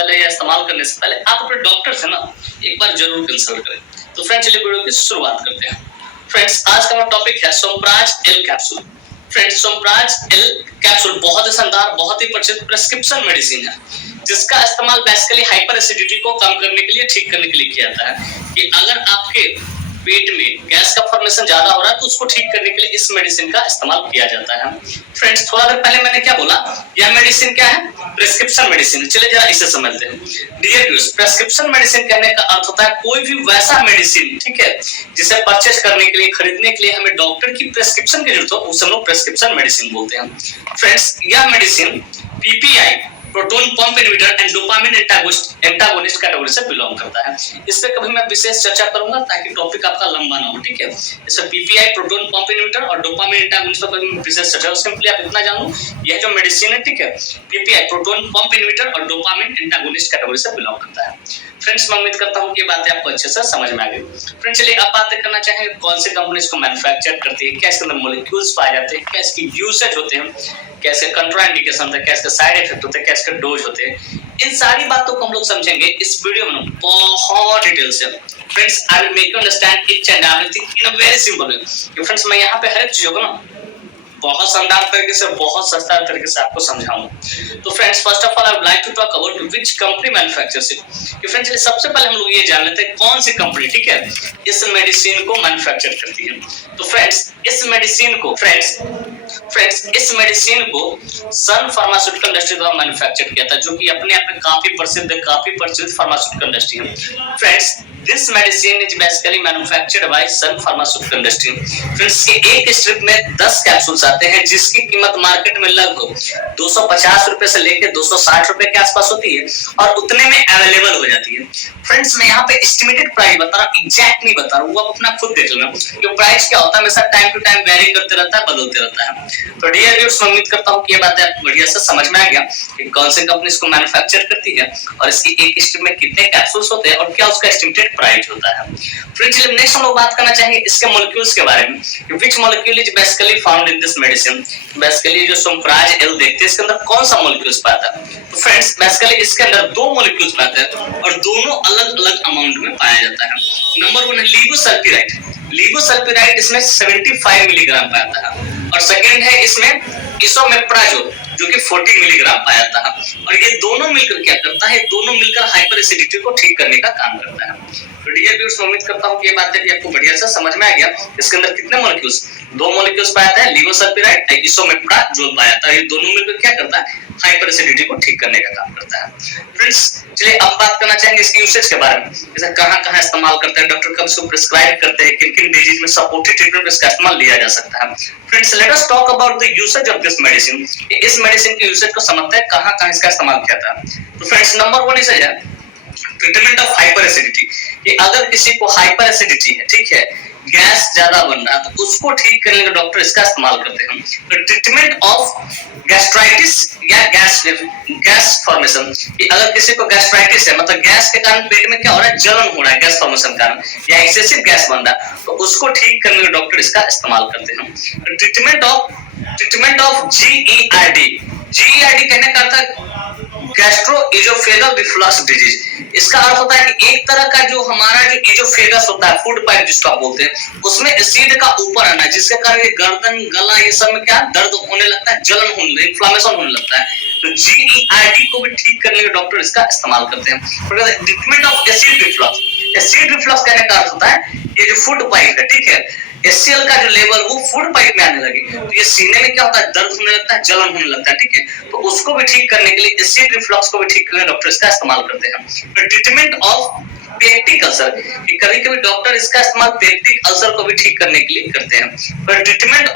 पहले या इस्तेमाल करने से पहले आप अपने डॉक्टर से ना एक बार जरूर कंसल्ट करें। तो फ्रेंड्स चलिए वीडियो की शुरुआत करते हैं। फ्रेंड्स आज का हमारा टॉपिक है Sompraz L capsule. Friends Sompraz L capsule बहुत ही शानदार, बहुत ही प्रचलित प्रेस्क्रिप्शन मेडिसिन है, जिसका इस्तेमाल बेसिकली हाइपर एसिडिटी को कम करने के लिए, ठीक करने के लिए किया जाता है। कि अगर आपके पेट में गैस का फॉर्मेशन ज्यादा हो रहा है तो उसको ठीक करने के लिए इस मेडिसिन का इस्तेमाल किया जाता है। फ्रेंड्स थोड़ा देर पहले मैंने क्या बोला, यह मेडिसिन क्या है? Prescription medicine. चलिए जरा इसे समझते हैं। डियर व्यूअर्स, प्रेस्क्रिप्शन मेडिसिन कहने का अर्थ होता है कोई भी वैसा मेडिसिन, ठीक है, जिसे परचेज करने के लिए, खरीदने के लिए हमें डॉक्टर की प्रेस्क्रिप्शन की जरूरत हो, उसे हम लोग प्रेस्क्रिप्शन मेडिसिन बोलते हैं। फ्रेंड्स यह medicine PPI, proton pump inhibitor and dopamine antagonist category से बिलोंग करता है। इस पे कभी मैं विशेष चर्चा करूंगा ताकि टॉपिक आपका लंबा ना हो, ठीक है। इसमें पीपीआई, प्रोटॉन पंप इनहिबिटर और डोपामिन एंटागोनिस्ट पर कभी विशेष चर्चा, सिंपली आप इतना जान लो, यह जो मेडिसिन है, ठीक है, पीपीआई, प्रोटॉन पंप इनहिबिटर और डोपामिन एंटागोनिस्ट कैटेगरी से बिलोंग करता है। फ्रेंड्स मैं उम्मीद करता हूं कि ये बातें आपको अच्छे से समझ में आ गई। फ्रेंड्स चलिए अब बातें करना चाहेंगे कौन सी कंपनी इसको मैन्युफैक्चर करती है, क्या इसके अंदर मॉलिक्यूल्स पाए जाते हैं, क्या इसकी यूसेज होते हैं, कैसे कंट्राइंडिकेशन होता है, क्या इसके साइड इफेक्ट होते हैं, क्या इसके डोज होते हैं। इन सारी बातों को हम लोग समझेंगे इस वीडियो में बहुत डिटेल से। Friends I will make you understand each and everything in a very simple way. Friends मैं यहाँ पे हर एक चीजों को ना बहुत शानदार तरीके से, बहुत सस्ता तरीके से आपको समझाऊंगा। तो friends first of all I would like to talk about which company manufactures it. कि फ्रेंड्स सबसे पहले हम लोग ये जान लेते हैं कौन सी कंपनी, ठीक है, इस मेडिसिन को मैन्युफैक्चर करती है। तो फ्रेंड्स इस मेडिसिन को इस मेडिसिन को सन फार्मास्यूटिकल इंडस्ट्री द्वारा मैन्युफैक्चर किया था, जो कि अपने आप में काफी प्रसिद्ध फार्मास्यूटिकल इंडस्ट्री है। Friends this medicine is basically manufactured by Sun pharmaceutical industry. Friends के एक स्ट्रिप में 10 कैप्सूल्स आते हैं, जिसकी कीमत मार्केट में लगभग 250 रुपए से लेकर 260 रुपए के आसपास होती है और उतने में अवेलेबल हो जाती है। फ्रेंड्स मैं यहाँ पे एस्टिमेटेड प्राइस बता रहा हूँ, एग्जैक्ट नहीं बता रहा हूँ, वो आप अपना खुद देख लेना। जो प्राइस क्या होता है हमेशा टाइम टू टाइम वेरी करते रहता है, बदलते रहता है। तो डियर व्यूअर्स उम्मीद करता हूँ कि ये बातें आपको बढ़िया से समझ में आ गया कि कौन सी कंपनी इसको मैन्युफैक्चर करती है और इसकी एक स्ट्रिप में कितने कैप्सूल्स होते हैं और क्या उसका एस्टिमेटेड प्राइस होता है। फ्रेंड्स नेक्स्ट हम लोग बात करना चाहेंगे इसके मॉलिक्यूल्स के बारे में। Which molecule is basically found in this medicine. Basically जो सोमप्राज एल देखते हैं इसके अंदर कौन सा मॉलिक्यूल्स पाता है। तो फ्रेंड्स बेसिकली इसके अंदर दो मॉलिक्यूल्स पाते हैं और दोनों अलग-अलग अमाउंट में पाया जाता है। नंबर 1 है लीवोसल्फिराइड। लीवोसल्फिराइड इसमें 75 मिलीग्राम पाता है और सेकंड है इसमें इसोमेप्राजोल, जो कि 40 मिलीग्राम पाया जाता है। और ये दोनों मिलकर क्या करता है, दोनों मिलकर हाइपर एसिडिटी को ठीक करने का काम करता है। तो डियर व्यूअर्स उम्मीद करता हूं कि ये बातें भी आपको बढ़िया से समझ में आ गया। इसके अंदर कितने मॉलिक्यूल्स, दो मॉलिक्यूल्स पाया जाता है, लीवोसल्फिराइड, इसोमेप्राजोल पाया जाता है। ये दोनों मिलकर क्या करता है, हाइपर एसिडिटी को ठीक करने का काम करता है। फ्रेंड्स चलिए अब बात करना चाहेंगे इसके यूसेज के बारे में, जैसे कहां-कहां इस्तेमाल करते हैं, डॉक्टर कब इसको प्रिस्क्राइब करते हैं, किन-किन डिजीज में सपोर्टिव ट्रीटमेंट में इसका इस्तेमाल लिया जा सकता है। Friends let us talk about the usage of this medicine. इस मेडिसिन के यूसेज को समझते हैं, कहां-कहां इसका इस्तेमाल किया जाता है। तो friends number 1 is treatment of hyper acidity. कि अगर किसी को हाइपर एसिडिटी है, ठीक है, गैस ज्यादा बन रहा है, तो उसको ठीक करने का डॉक्टर इसका इस्तेमाल करते हैं। तो ट्रीटमेंट ऑफ गैस्ट्राइटिस या गैस फॉर्मेशन। कि अगर किसी को गैस्ट्राइटिस है, मतलब गैस के कारण पेट में क्या हो रहा है, जलन हो रहा है गैस फॉर्मेशन के कारण, या एक्सेसिव गैस बन रहा है, तो उसको ठीक करने का डॉक्टर इसका इस्तेमाल करते हैं। Treatment of GERD। GERD कहने का अर्थ है गैस्ट्रोइजोफेगल रिफ्लक्स डिजीज। इसका अर्थ होता है कि एक तरह का जो हमारा जो इजोफेगस होता है, फूड पाइप जिसको आप बोलते हैं, उसमें एसिड का ऊपर आना, जिसके कारण ये गर्दन, गला, ये सब में क्या दर्द होने लगता है, जलन होने लगता है, इन्फ्लेमेशन होने लगता है। तो GERD को भी ठीक करने के डॉक्टर इसका इस्तेमाल करते हैं। Treatment of acid reflux. Acid reflux कहने का अर्थ होता है ये जो फूड पाइप है, ठीक है, HCl का जो लेवल वो फूड पाइप में आने लगे, तो ये सीने में क्या होता है, दर्द होने लगता है, जलन होने लगता है, ठीक है, तो उसको भी ठीक करने के लिए एसिड रिफ्लक्स को भी ठीक करने डॉक्टर इसका इस्तेमाल करते हैं। Treatment of peptic ulcer. कि कभी-कभी डॉक्टर इसका इस्तेमाल पेप्टिक अल्सर को भी ठीक करने के लिए करते हैं। Treatment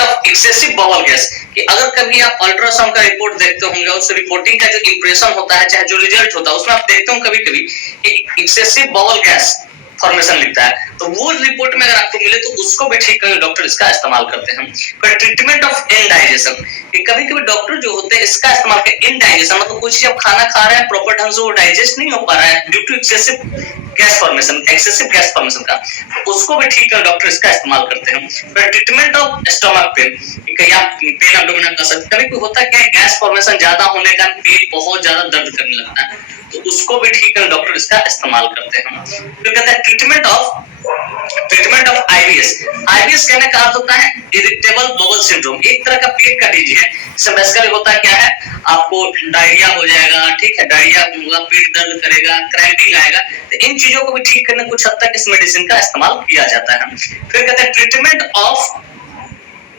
of excessive bowel gas. कि अगर कभी आप अल्ट्रासाउंड का रिपोर्ट देखते होंगे, उस रिपोर्टिंग का जो इंप्रेशन होता है, चाहे जो रिजल्ट होता है, उसमें आप देखते हो कभी-कभी कि एक्सेसिव बाउल गैस फॉर्मेशन लिखता है, तो वो रिपोर्ट में अगर आपको मिले तो उसको भी ठीक करने डॉक्टर इसका इस्तेमाल करते हैं। फिर ट्रीटमेंट ऑफ इनडाइजेशन, कभी कभी डॉक्टर जो होते हैं इसका इस्तेमाल करते हैं। इनडाइजेशन मतलब कोई चीज आप खाना खा रहे हैं प्रॉपर ढंग से वो डाइजेस्ट नहीं हो पा रहा है due to excessive gas formation का, उसको भी ठीक करने डॉक्टर इसका इस्तेमाल करते हैं। फिर ट्रीटमेंट ऑफ स्टमक पेन, कहीं आप पेन एब्डोमिनल कर सकते हैं। कभी होता है क्या, गैस फॉर्मेशन ज्यादा होने का पेट बहुत ज्यादा दर्द करने लगता है, तो उसको भी ठीक करने डॉक्टर इसका इस्तेमाल करते हैं। फिर कहते हैं ट्रीटमेंट ऑफ आईबीएस। आईबीएस कहने का अर्थ होता है इरिटेबल बबल सिंड्रोम, एक तरह का पेट का डिजीज है। इसमें बेसिकली होता क्या है, आपको डायरिया हो जाएगा, ठीक है, डायरिया होगा, पेट दर्द करेगा, क्रैम्पिंग आएगा, तो इन चीजों को भी ठीक करने कुछ हद तक इस मेडिसिन का इस्तेमाल किया जाता है। फिर कहते हैं ट्रीटमेंट ऑफ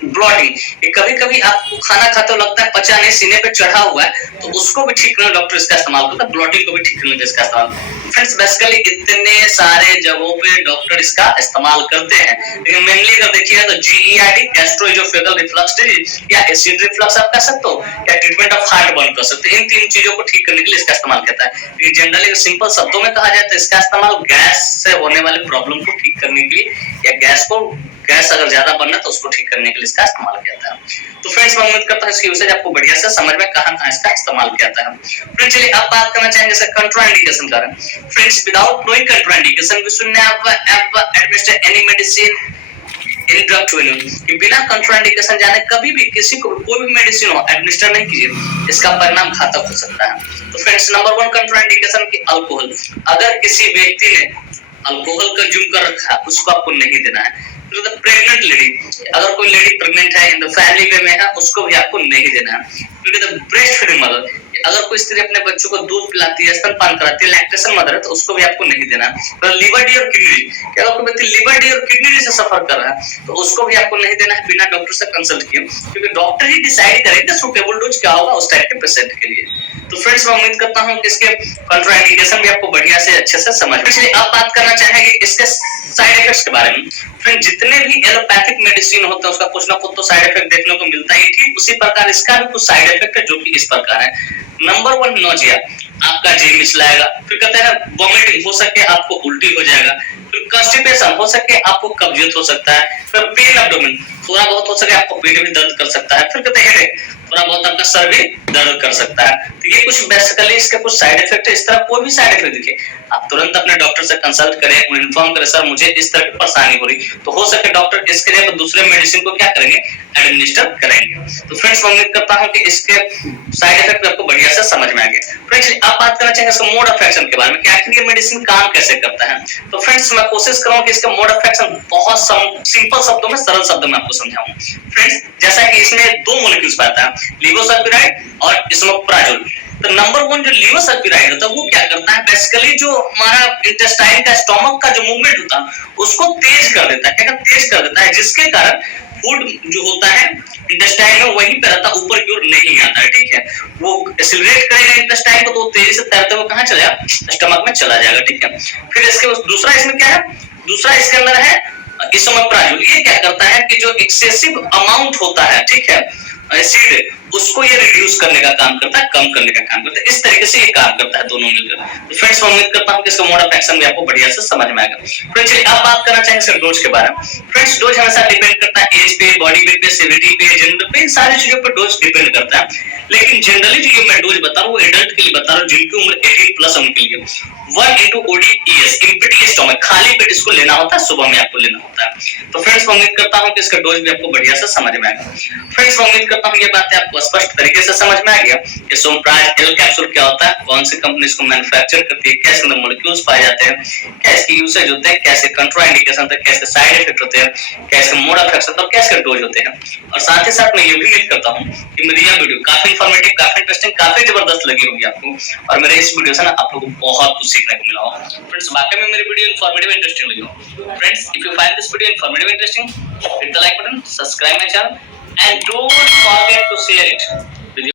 ब्लॉटिंग, कभी कभी आपको खाना खाते हो लगता है पचा नहीं, सीने पे चढ़ा हुआ है, तो उसको भी ठीक करने डॉक्टर इसका इस्तेमाल करता है। ब्लॉटिंग को भी ठीक करने इसका इस्तेमाल। फ्रेंड्स बेसिकली इतने सारे जगहों पे डॉक्टर इसका इस्तेमाल करते हैं, लेकिन मेनली अगर देखिएगा तो जीईआरडी गैस्ट्रोइजोफेगल रिफ्लक्स डिजीज या एसिड रिफ्लक्स आप कह सकते हो, या ट्रीटमेंट ऑफ हार्ट बर्न कर सकते हो। इन तीन चीजों को ठीक करने के लिए इसका इस्तेमाल करता है। लेकिन जनरली सिंपल शब्दों में कहा जाए तो इसका इस्तेमाल गैस से होने वाले प्रॉब्लम को ठीक करने के लिए, या गैस अगर ज्यादा बनना तो उसको ठीक करने के लिए इसका इस्तेमाल किया जाता है। तो फ्रेंड्स मैं उम्मीद करता हूं इसकी यूसेज आपको बढ़िया से समझ में कहां-कहां इसका इस्तेमाल किया जाता है। फ्रेंड्स चलिए अब बात करना चाहेंगे जैसे कंट्राइंडिकेशन का। Friends without knowing contraindication we should never ever administer any medicine in drug to anyone, कि बिना कंट्राइंडिकेशन जाने कभी भी किसी को कोई भी मेडिसिन हो एडमिनिस्टर नहीं कीजिए, इसका परिणाम घातक हो सकता है। तो फ्रेंड्स नंबर 1 कंट्राइंडिकेशन की अल्कोहल, अगर किसी व्यक्ति ने अल्कोहल कंज्यूम कर रखा है उसको आपको नहीं देना है। प्रेग्नेंट लेडी, अगर कोई लेडी प्रेग्नेंट है इन द फैमिली वे में है उसको भी आपको नहीं देना है। ब्रेस्ट फीडिंग मदर, अगर कोई स्त्री अपने बच्चों को दूध पिलाती है, स्तनपान कराती है, लैक्टेशन मदर है, तो उसको भी आपको नहीं देना है। तो लिवर डी और किडनी, अगर कोई व्यक्ति लिवर डी और किडनी से सफर कर रहा है तो उसको भी आपको नहीं देना है बिना डॉक्टर से कंसल्ट किए, क्योंकि डॉक्टर ही डिसाइड करेगा सूटेबल डोज क्या होगा उस टाइप के पेशेंट के लिए। तो फ्रेंड्स मैं उम्मीद करता हूं कि इसके कंट्राइंडिकेशन भी आपको बढ़िया से अच्छे से समझ में। इसलिए अब बात करना चाहेंगे इसके साइड इफेक्ट्स के बारे में। फ्रेंड जितने भी एलोपैथिक मेडिसिन होते हैं उसका कुछ ना कुछ तो साइड इफेक्ट देखने को मिलता है, ठीक उसी प्रकार इसका भी कुछ साइड इफेक्ट है जो कि इस प्रकार है। नंबर 1 नोजिया, आपका जी मिचलाएगा। फिर कहते हैं वोमिटिंग, हो सके आपको उल्टी हो जाएगा। फिर कॉन्स्टिपेशन, हो सके आपको कब्जियत हो सकता है। फिर पेन एब्डोमेन, थोड़ा बहुत हो सके आपको पेट भी दर्द कर सकता है। फिर कहते हैं हेडेक, थोड़ा बहुत आपका सर भी दर्द कर सकता है। तो ये कुछ बेसिकली इसके कुछ साइड इफेक्ट है। इस तरह कोई भी साइड इफेक्ट दिखे आप तुरंत अपने डॉक्टर से कंसल्ट करें, उन्हें इन्फॉर्म करें सर मुझे इस तरह की परेशानी हो रही, तो हो सके डॉक्टर इसके लिए दूसरे मेडिसिन को क्या करेंगे, एडमिनिस्टर करेंगे। तो फ्रेंड्स मैं उम्मीद करता हूं कि इसके साइड इफेक्ट आपको बढ़िया से समझ में आ गया। फ्रेंड्स अब बात करना चाहेंगे इसका मोड ऑफ एक्शन के बारे में कि आखिर ये मेडिसिन काम कैसे करता है। तो फ्रेंड्स मैं कोशिश करूंगा कि इसका मोड ऑफ एक्शन बहुत सिंपल शब्दों में, सरल शब्दों में आपको समझाऊं। फ्रेंड्स जैसा कि इसमें दो मॉलिक्यूल्स पाता है, लेवोसल्फिराइड और इसमोप्राजोल। तो नंबर 1 जो लेवोसल्फिराइड होता है वो क्या करता है, बेसिकली जो हमारा इंटेस्टाइन का, स्टमक का जो मूवमेंट होता है उसको तेज कर देता है, क्या तेज कर देता है, जिसके कारण फूड जो होता है इंटेस्टाइन में वहीं पे रहता, ऊपर की ओर नहीं आता है, ठीक है। वो एक्सेलरेट करेगा इंटेस्टाइन को तो तेजी से तैरते हुए कहां चला जाएगा, स्टमक में चला जाएगा, ठीक है। फिर इसके दूसरा इसमें क्या है, दूसरा इसके अंदर है इसोमेप्राजोल। ये क्या करता है कि जो एक्सेसिव अमाउंट होता है, ठीक है, एसिड, उसको ये रिड्यूस करने का काम करता है, कम करने का काम करता है। इस तरीके से ये काम करता है दोनों मिलकर। तो फ्रेंड्स मैं उम्मीद करता हूं कि इसका मोड ऑफ एक्शन भी आपको बढ़िया से समझ में आएगा। फ्रेंड्स चलिए अब बात करना चाहेंगे इसके डोज के बारे में। फ्रेंड्स डोज हमेशा डिपेंड करता है एज पे, बॉडी वेट पे, सेवियरिटी पे, जेंडर पे, इन सारी चीजों पर डोज डिपेंड करता है। लेकिन जनरली जो ये मैं डोज बता रहा हूं वो एडल्ट के लिए बता रहा हूं जिनकी उम्र 18 प्लस उनके लिए 1 ODES एम्प्टी स्टमक, खाली पेट इसको लेना होता है, सुबह में आपको लेना होता है। तो फ्रेंड्स मैं उम्मीद करता हूं कि इसका डोज भी आपको बढ़िया से समझ में आएगा। फ्रेंड्स मैं उम्मीद करता हूं ये बातें आपको स्पष्ट तरीके से समझ में आ गया कि सोमप्राज एल कैप्सूल क्या होता है, कौन सी कंपनी इसको मैन्युफैक्चर करती है, कैसे इसमें मॉलिक्यूल्स पाए जाते हैं, क्या इसके यूसेज होते हैं, कैसे कंट्राइंडिकेशन होता है, कैसे साइड इफेक्ट होते हैं, कैसे मोड ऑफ एक्शन और कैसे डोज होते हैं। और साथ ही साथ मैं ये भी उम्मीद करता हूं कि मेरी यह वीडियो काफी इंफॉर्मेटिव, काफी इंटरेस्टिंग, काफी जबरदस्त लगी होगी आपको, और मेरे इस वीडियो से ना आप लोगों को बहुत कुछ सीखने को मिला होगा। फ्रेंड्स वाकई में मेरी वीडियो इंफॉर्मेटिव इंटरेस्टिंग लगी हो। Friends if you find this video informative interesting, hit the like button, subscribe my channel and don't forget to share it.